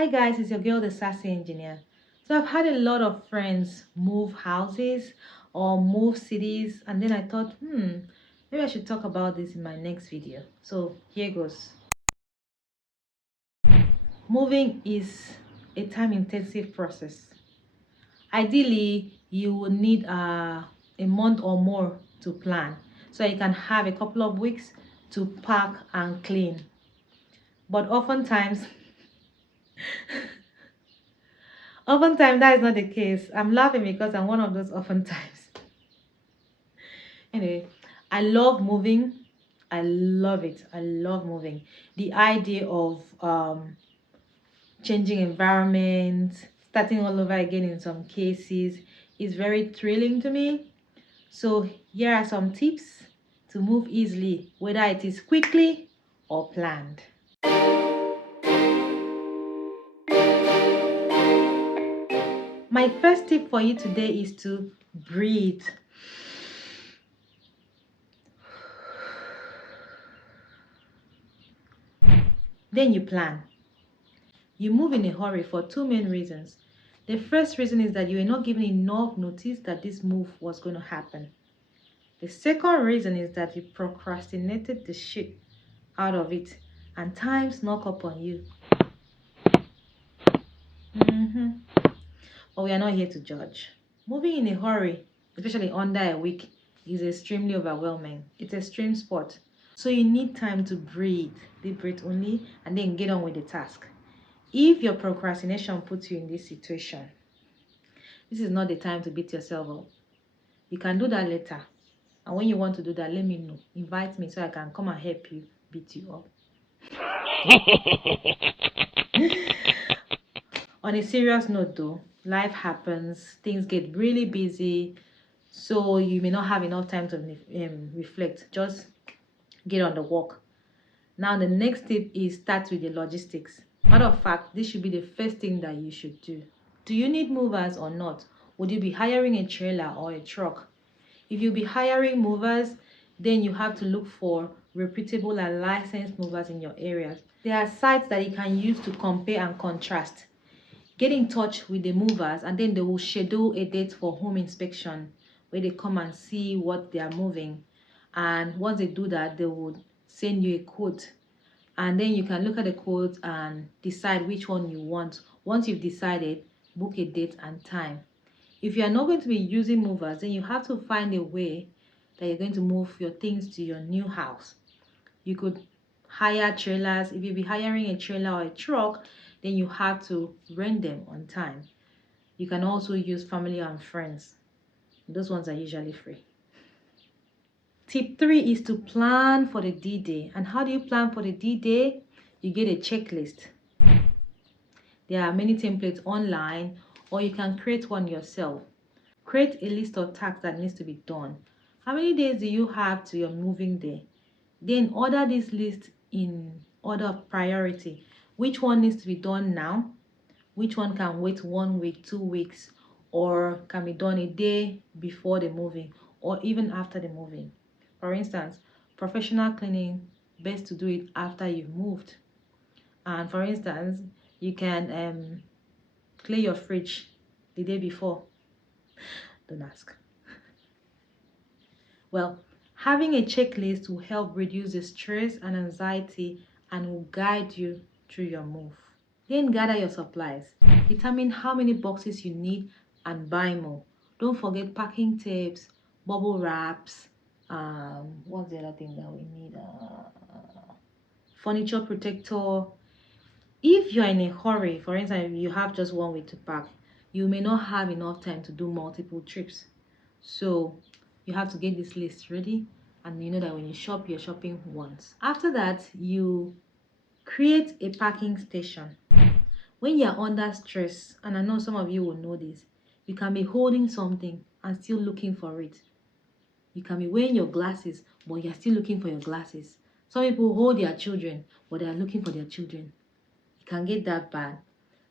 Hi guys, it's your girl, the Sassy Engineer. So I've had a lot of friends move houses or move cities, and then I thought, maybe I should talk about this in my next video. So here goes. Moving is a time-intensive process. Ideally, you will need a month or more to plan, so you can have a couple of weeks to pack and clean. But oftentimes that is not the case. I'm laughing because I'm one of those oftentimes. Anyway, I love moving. I love it. I love moving. The idea of changing environment, starting all over again in some cases is very thrilling to me. So here are some tips to move easily, whether it is quickly or planned. My first tip for you today is to breathe. Then you plan. You move in a hurry for two main reasons. The first reason is that you were not given enough notice that this move was going to happen. The second reason is that you procrastinated the shit out of it and time snuck up on you. But we are not here to judge. Moving in a hurry, especially under a week, is extremely overwhelming. It's a extreme sport. So you need time to breathe, deep breath only, and then get on with the task. If your procrastination puts you in this situation, this is not the time to beat yourself up. You can do that later. And when you want to do that, let me know. Invite me so I can come and help you beat you up. On a serious note though, life happens, things get really busy, so you may not have enough time to reflect. Just get on the walk. Now the next tip is start with the logistics. Matter of fact, this should be the first thing that you should do. Do you need movers or not? Would you be hiring a trailer or a truck? If you be hiring movers, then you have to look for reputable and licensed movers in your areas. There are sites that you can use to compare and contrast. Get in touch with the movers and then they will schedule a date for home inspection where they come and see what they are moving. And once they do that, they will send you a quote. And then you can look at the quote and decide which one you want. Once you've decided, book a date and time. If you are not going to be using movers, then you have to find a way that you're going to move your things to your new house. You could hire trailers. If you'll be hiring a trailer or a truck, then you have to rent them on time. You can also use family and friends. Those ones are usually free. Tip 3 is to plan for the D-Day. And how do you plan for the D-Day? You get a checklist. There are many templates online, or you can create one yourself. Create a list of tasks that needs to be done. How many days do you have to your moving day? Then order this list in order of priority. Which one needs to be done now? Which one can wait 1 week, 2 weeks, or can be done a day before the moving or even after the moving? For instance, professional cleaning, best to do it after you've moved. And for instance, you can clean your fridge the day before. Don't ask. Well, having a checklist will help reduce the stress and anxiety and will guide you through your move. Then gather your supplies. Determine how many boxes you need and buy more. Don't forget packing tapes, bubble wraps, what's the other thing that we need? Furniture protector. If you're in a hurry, for instance, you have just 1 week to pack, you may not have enough time to do multiple trips. So you have to get this list ready, and you know that when you shop, you're shopping once. After that, you create a packing station. When you're under stress, and I know some of you will know this, you can be holding something and still looking for it. You can be wearing your glasses, but you're still looking for your glasses. Some people hold their children, but they are looking for their children. It can get that bad.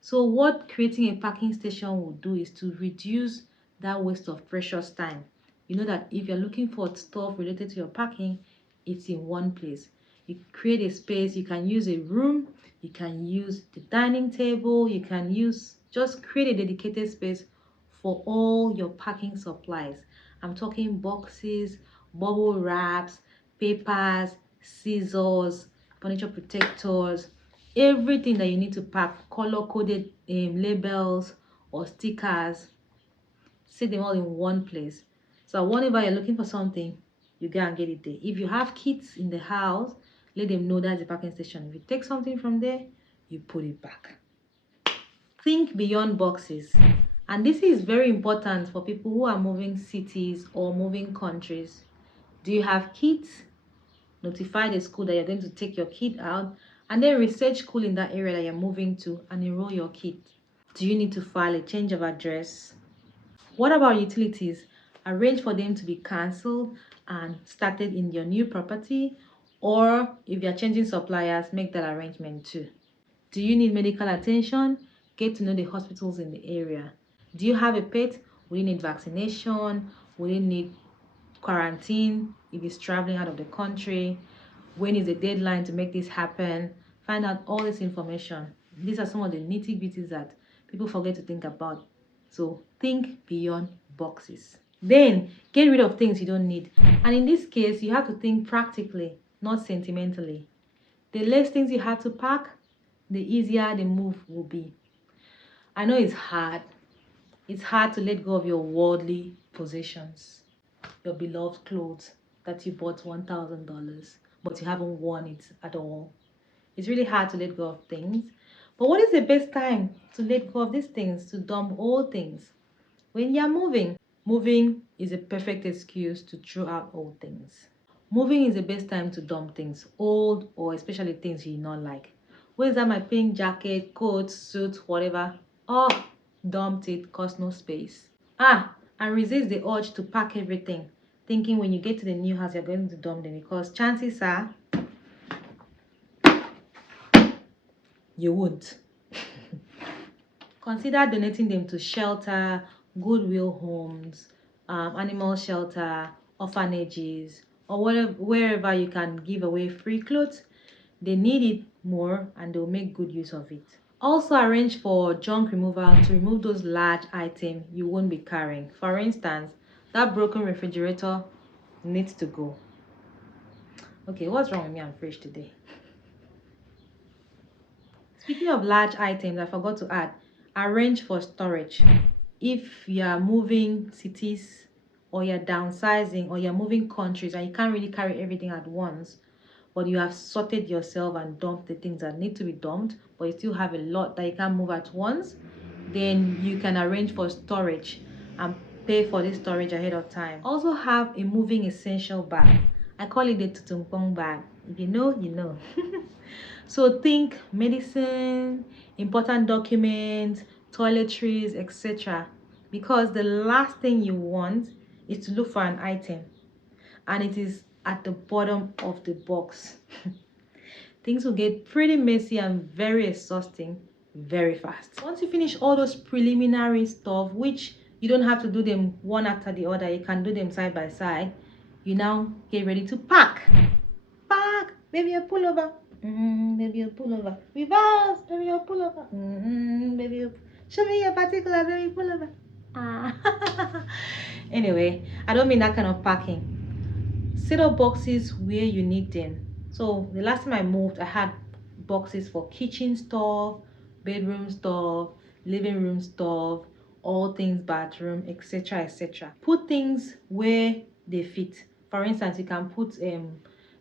So what creating a packing station will do is to reduce that waste of precious time. You know that if you're looking for stuff related to your packing, it's in one place. You create a space. You can use a room, you can use the dining table, you can use, just create a dedicated space for all your packing supplies. I'm talking boxes, bubble wraps, papers, scissors, furniture protectors, everything that you need to pack, color coded labels or stickers. Set them all in one place, so whenever you're looking for something, you go and get it there. If you have kids in the house, let them know that's the parking station. If you take something from there, you put it back. Think beyond boxes, and this is very important for people who are moving cities or moving countries. Do you have kids? Notify the school that you're going to take your kid out, and then research school in that area that you're moving to and enroll your kid. Do you need to file a change of address? What about utilities? Arrange for them to be cancelled and started in your new property, or if you're changing suppliers, make that arrangement too. Do you need medical attention? Get to know the hospitals in the area. Do you have a pet? Will you need vaccination? Will you need quarantine if it's traveling out of the country? When is the deadline to make this happen? Find out all this information. These are some of the nitty-gritties that people forget to think about. So think beyond boxes. Then get rid of things you don't need. And in this case, you have to think practically, not sentimentally. The less things you have to pack, the easier the move will be. I know it's hard. It's hard to let go of your worldly possessions, your beloved clothes that you bought $1,000, but you haven't worn it at all. It's really hard to let go of things. But what is the best time to let go of these things, to dump all things? When you're moving. Moving is a perfect excuse to throw out old things. Moving is the best time to dump things, old or especially things you not like. Where's that my pink jacket, coat, suit, whatever? Oh, dumped it, cost no space. And resist the urge to pack everything, thinking when you get to the new house you're going to dump them, because chances are you won't. Consider donating them to shelter, goodwill homes, animal shelter, orphanages, or wherever you can give away free clothes. They need it more and they'll make good use of it. Also arrange for junk removal to remove those large items you won't be carrying. For instance, that broken refrigerator needs to go. Okay, what's wrong with me and fridge today? Speaking of large items, I forgot to add, arrange for storage. If you are moving cities or you're downsizing or you're moving countries and you can't really carry everything at once, but you have sorted yourself and dumped the things that need to be dumped, but you still have a lot that you can't move at once, then you can arrange for storage and pay for this storage ahead of time. Also have a moving essential bag. I call it the tutumpong bag. If you know, you know. So think medicine, important documents, toiletries, etc. Because the last thing you want is to look for an item and it is at the bottom of the box. Things will get pretty messy and very exhausting very fast. Once you finish all those preliminary stuff, which you don't have to do them one after the other, you can do them side by side, you now get ready to pack. Pack, baby, you pull over. Baby, you pull over. Reverse, baby, you pull over. Baby, you... show me your particular, baby, pull over. Anyway, I don't mean that kind of packing. Set up boxes where you need them. So the last time I moved, I had boxes for kitchen stuff, bedroom stuff, living room stuff, all things bathroom, etc, etc. Put things where they fit. For instance, you can put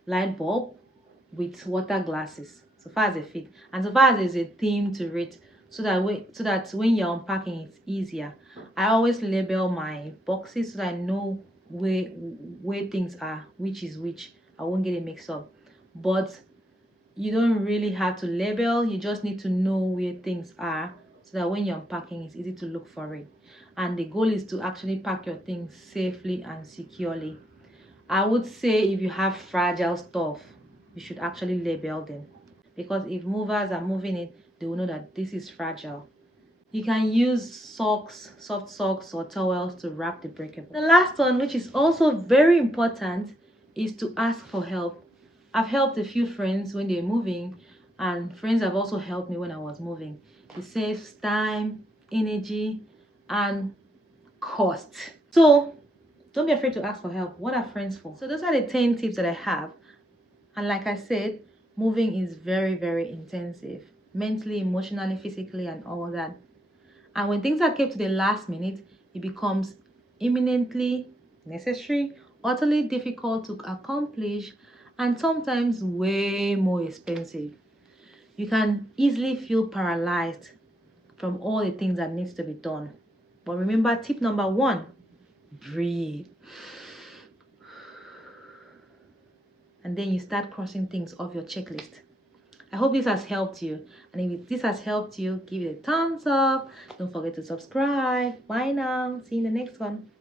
light bulb with water glasses, so far as they fit, and so far as there's a theme to it, so that when you're unpacking it's easier. I always label my boxes so that I know where things are, which is which. I won't get it mixed up. But you don't really have to label, you just need to know where things are so that when you're unpacking it's easy to look for it. And the goal is to actually pack your things safely and securely. I would say if you have fragile stuff, you should actually label them, because if movers are moving it, they will know that this is fragile. You can use socks, soft socks or towels to wrap the breakable. The last one, which is also very important, is to ask for help. I've helped a few friends when they're moving, and friends have also helped me when I was moving. It saves time, energy, and cost. So don't be afraid to ask for help. What are friends for? So those are the 10 tips that I have. And like I said, moving is very, very intensive, mentally, emotionally, physically, and all that. And when things are kept to the last minute, it becomes imminently necessary, utterly difficult to accomplish, and sometimes way more expensive. You can easily feel paralyzed from all the things that needs to be done. But remember, tip number 1, breathe. And then you start crossing things off your checklist. I hope this has helped you. And if this has helped you, give it a thumbs up. Don't forget to subscribe. Bye now. See you in the next one.